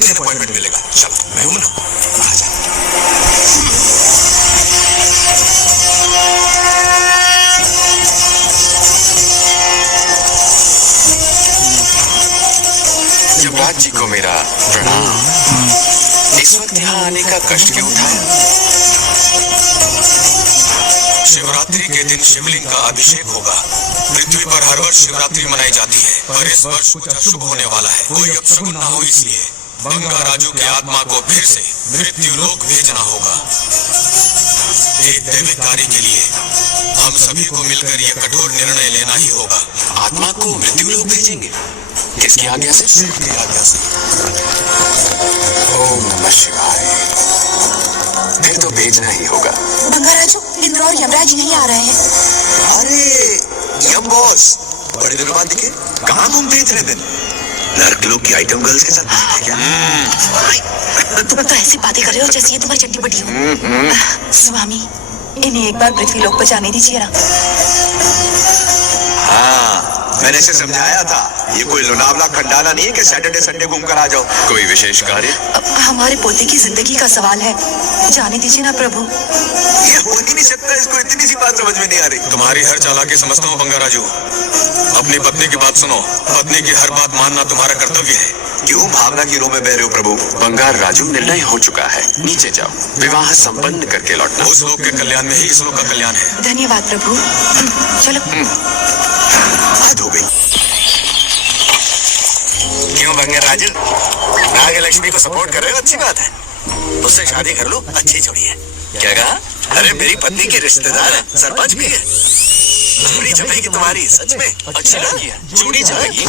दिन अपॉइंटमेंट मिलेगा। चल मैं हूं ना, आजा। युवराज जी को मेरा प्रणाम। इस वक्त यहाँ आने का कष्ट क्यों उठाया? शिवरात्रि के दिन शिवलिंग का अभिषेक होगा। पृथ्वी पर हर वर्ष शिवरात्रि मनाई जाती है, पर इस वर्ष कुछ अशुभ होने वाला है। कोई अपशगुन ना हो, इसलिए बंगा राजू की आत्मा को फिर से मृत्यु लोक भेजना होगा। एक दैविक कार्य के लिए हम सभी को मिलकर यह कठोर निर्णय लेना ही होगा। आत्मा को मृत्यु लोक भेजेंगे? किसकी आज्ञा से? शिव की आज्ञा से। ओम नमः शिवाय। फिर तो भेजना ही होगा। बंगाराजू, इंद्र और यमराज नहीं आ रहे हैं। अरे यम बॉस, बड़े दिनों बाद दिखे। कहाँ घूमते इतने दिन? नर्क लोग की आइटम गर्ल्स के साथ है क्या? तुम तो ऐसी बातें कर रहे हो जैसे ये तुम्हारी चट्टी बटी हो। स्वामी, इन्हें एक बार पृथ्वी लोक पर जाने दीजिए ना। हाँ, मैंने इसे समझाया था, ये कोई लोनावला खंडाला नहीं है कि सैटरडे संडे घूम कर आ जाओ। कोई विशेष कार्य? हमारे पोते की जिंदगी का सवाल है, जाने दीजिए ना प्रभु। ये हो ही नहीं सकता, इसको इतनी सी बात समझ में नहीं आ रही। तुम्हारी हर चालाकी समझता हूँ बंगाराजू। अपनी पत्नी की बात सुनो, पत्नी की हर बात मानना तुम्हारा कर्तव्य है। क्यों भावना की रो में बह रहे हो प्रभु? बंगार राजू, निर्णय हो चुका है, नीचे जाओ, विवाह संपन्न करके लौटना। उस लोग के कल्याण में ही इस लोग का कल्याण है। धन्यवाद प्रभु। चलो। बात हो गई। क्यों बंगार राजू, नागलक्ष्मी को सपोर्ट कर रहे हो? अच्छी बात है, उससे शादी कर लो, अच्छी जोड़ी है। क्या कहा? अरे मेरी पत्नी के रिश्तेदार है, सरपंच भी है। जोड़ी जमेगी तुम्हारी, सच में अच्छी लड़की है, जोड़ी जमेगी।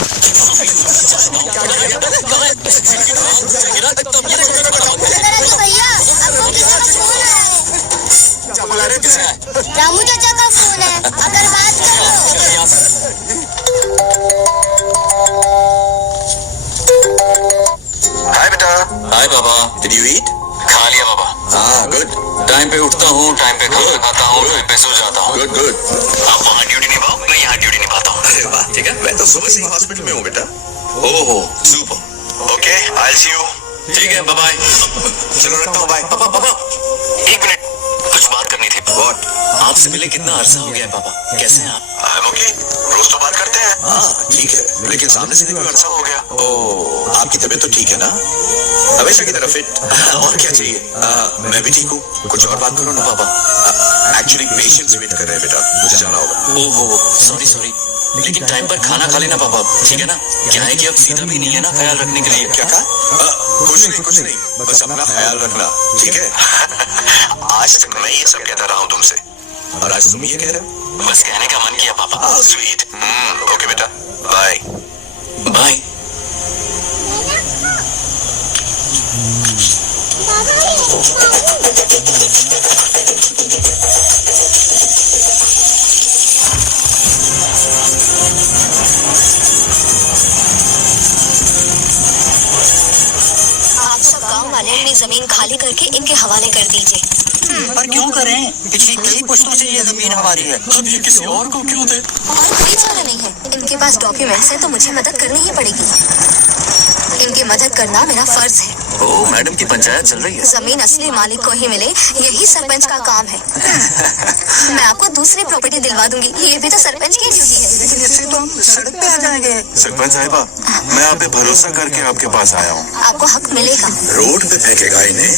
भैया, आपको किसी का फोन है? रामू चाचा का फोन है, अगर बात करो। हाय बेटा। हाय बाबा। Did you eat? खा लिया बाबा। हाँ, गुड। टाइम पे उठता हूँ, टाइम पे खाना खाता हूँ, टाइम पे सो जाता हूँ। Good good. आप वहाँ ड्यूटी निभाओ, मैं यहाँ ड्यूटी निभाता हूँ। अरे वाह, ठीक है। मैं तो सुबह से ही हॉस्पिटल में हूँ बेटा। ओहो, super. Okay, I'll see you। ठीक है, बाय बाय। चलो रखता हूँ, बाय। पापा पापा, एक मिनट, कुछ बात करनी थी। What? आपसे मिले कितना अरसा हो गया है पापा, कैसे हैं आप? I'm okay। रोज तो बात करते हैं। हाँ, ठीक है, लेकिन सामने से भी अरसा हो गया। ओह, आपकी तबीयत तो ठीक है ना? हमेशा की तरह फिट। और क्या चाहिए? मैं भी ठीक हूँ। कुछ और बात करो ना पापा। एक्चुअली पेशेंट्स वेट कर रहे हैं बेटा, मुझे जाना होगा। ओहो, सॉरी सॉरी, लेकिन टाइम पर खाना खा लेना पापा, ठीक है ना? क्या है कि अब सीता भी नहीं है ना ख्याल रखने के लिए। क्या कहा? कुछ नहीं, बस अपना ख्याल रखना, ठीक है? आज तक मैं ये सब कहता रहा हूँ तुमसे, और आज तुम ये कह रहे हो? बस कहने का मन किया पापा। स्वीट। ओके बेटा, बाय बाय। आप सब गांव वाले अपनी जमीन खाली करके इनके हवाले कर दीजिए। पर क्यों करें? पिछली कई पुश्तों से ये जमीन हमारी है। अब ये किसी और को क्यों दे? और कोई चारा नहीं है, इनके पास डॉक्यूमेंट्स है तो मुझे मदद करनी ही पड़ेगी। इनकी मदद करना मेरा फर्ज है। ओ, मैडम की पंचायत चल रही है। जमीन असली मालिक को ही मिले, यही सरपंच का काम है। मैं आपको दूसरी प्रॉपर्टी दिलवा दूंगी, ये भी तो सरपंच की ड्यूटी है। लेकिन इससे तो हम सड़क पे आ जाएंगे। सरपंच साहिबा, मैं आप पे भरोसा करके आपके पास आया हूँ। आपको हक मिलेगा। रोड पे फेंकेगा इन्हें,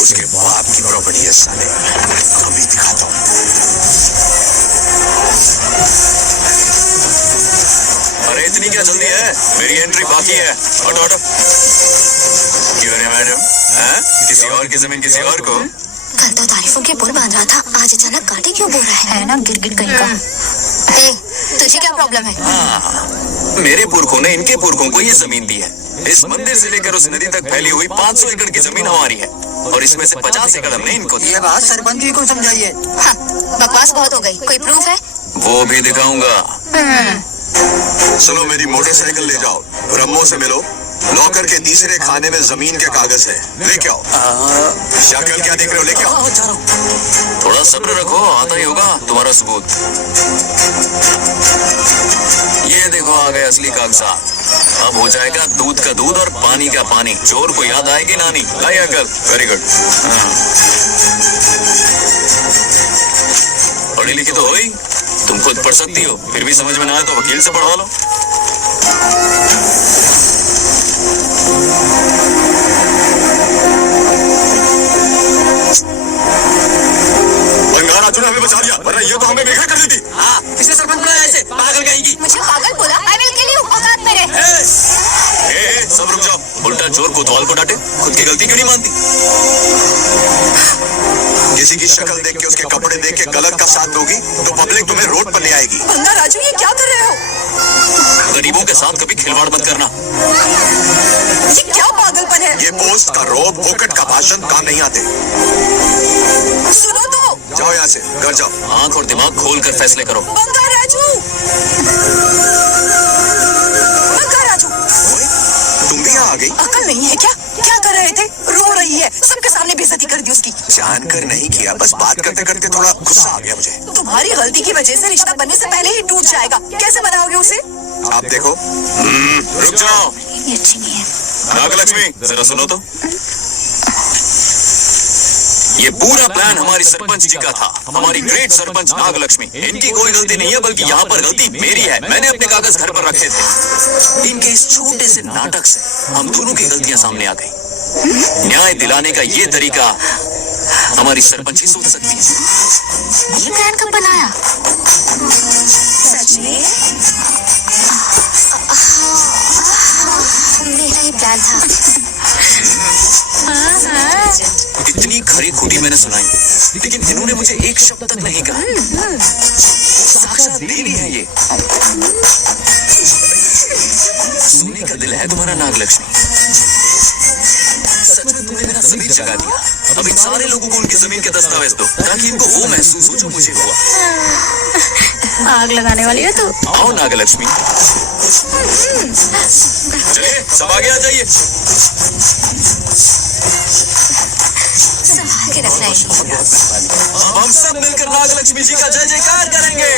उसके बाप की प्रॉपर्टी है साले। अभी दिखाता हूँ। अरे इतनी क्या जल्दी है? मेरी एंट्री बाकी है। हटो हटो। क्यों रे मैडम? किसी और की जमीन किसी और को? कल तो तारीफों के पुल बांध रहा था, आज अचानक कांटे क्यों बोल रहा है ना? गिर कहीं का। तुझे क्या प्रॉब्लम है? मेरे पुरखों ने इनके पुरखों को ये जमीन दी है। इस मंदिर से लेकर उस नदी तक फैली हुई 500 एकड़ की जमीन हमारी है, और इसमें से 50 एकड़ हमने इनको दी। ये बात सरपंच जी को समझाइए। हाँ, बकवास बहुत हो गई। कोई प्रूफ है? वो भी दिखाऊंगा। सुनो, मेरी मोटरसाइकिल ले जाओ, ब्रह्मो से मिलो, नौकर के तीसरे खाने में जमीन के कागज है, लेके आओ। शक्ल क्या देख रहे हो, लेके आओ। थोड़ा सब्र रखो, आता ही होगा तुम्हारा सबूत। ये देखो आ गए असली कागजात। अब हो जाएगा दूध का दूध और पानी का पानी। चोर को याद आएगी नानी। लाई अकल, वेरी गुड। पढ़ी लिखी तो हो ही, तुम खुद पढ़ सकती हो, फिर भी समझ में ना आए तो वकील से पढ़वा लो। राजू ने हमें बचा दिया, वरना ये तो हमें बेघर कर देती। हाँ, किसने सरपंच बनाया ऐसे? पागल कहेगी। मुझे पागल बोला? I will kill you. औकात मेरे। सब रुक जाओ। उल्टा चोर कोतवाल को डांटे, खुद की गलती क्यों नहीं मानती? किसी की शक्ल देख के, उसके कपड़े देख के गलत का साथ दोगी तो पब्लिक तुम्हें रोड पर ले आएगी। बंगा राजू, ये क्या कर रहे हो? गरीबों के साथ कभी खिलवाड़ मत करना। ये क्या पागलपन है? ये पोस्ट का रोब, फोकट का भाषण काम नहीं आते। सुनो तो। जाओ यहाँ से, घर जाओ। आंख और दिमाग खोल कर फैसले करो। बंगा राजू, बंगा राजू, तुम भी यहाँ आ गई? अकल नहीं है क्या? क्या कर रहे थे? रो रही है, सबके सामने बेइज्जती कर दी उसकी। जानकर नहीं किया, बस बात करते करते थोड़ा गुस्सा आ गया मुझे। तुम्हारी गलती की वजह से रिश्ता बनने से पहले ही टूट जाएगा। कैसे मनाओगे उसे? आप देखो। रुक जाओ। ये अच्छी नहीं है। नागलक्ष्मी, जरा सुनो तो। ये पूरा प्लान हमारी सरपंच जी का था, हमारी ग्रेट सरपंच नागलक्ष्मी। इनकी कोई गलती नहीं है, बल्कि यहाँ पर गलती मेरी है। मैंने अपने कागज घर पर रखे थे। इनके इस छोटे से नाटक से हम दोनों की गलतियां सामने आ गई। न्याय दिलाने का ये तरीका हमारी सरपंच ही सोच सकती है। ये प्लान कब बनाया? सच में? मेरा ही प्लान था। इतनी खरी खोटी मैंने सुनाई, लेकिन इन्होंने मुझे एक शब्द तक नहीं कहा। साक्षात देवी है ये। सोने का दिल है तुम्हारा नागलक्ष्मी। सच में तुमने मेरा जमीन जगा दिया। अब इन सारे लोगों को उनकी जमीन के दस्तावेज दो, ताकि इनको वो महसूस हो जो मुझे हुआ। आग लगाने वाली है तू। आओ नागलक्ष्मी, चलिए सब आगे आ जाइए। संभाल के रखना है। अब हम सब मिलकर नागलक्ष्मी जी का जय जयकार करेंगे।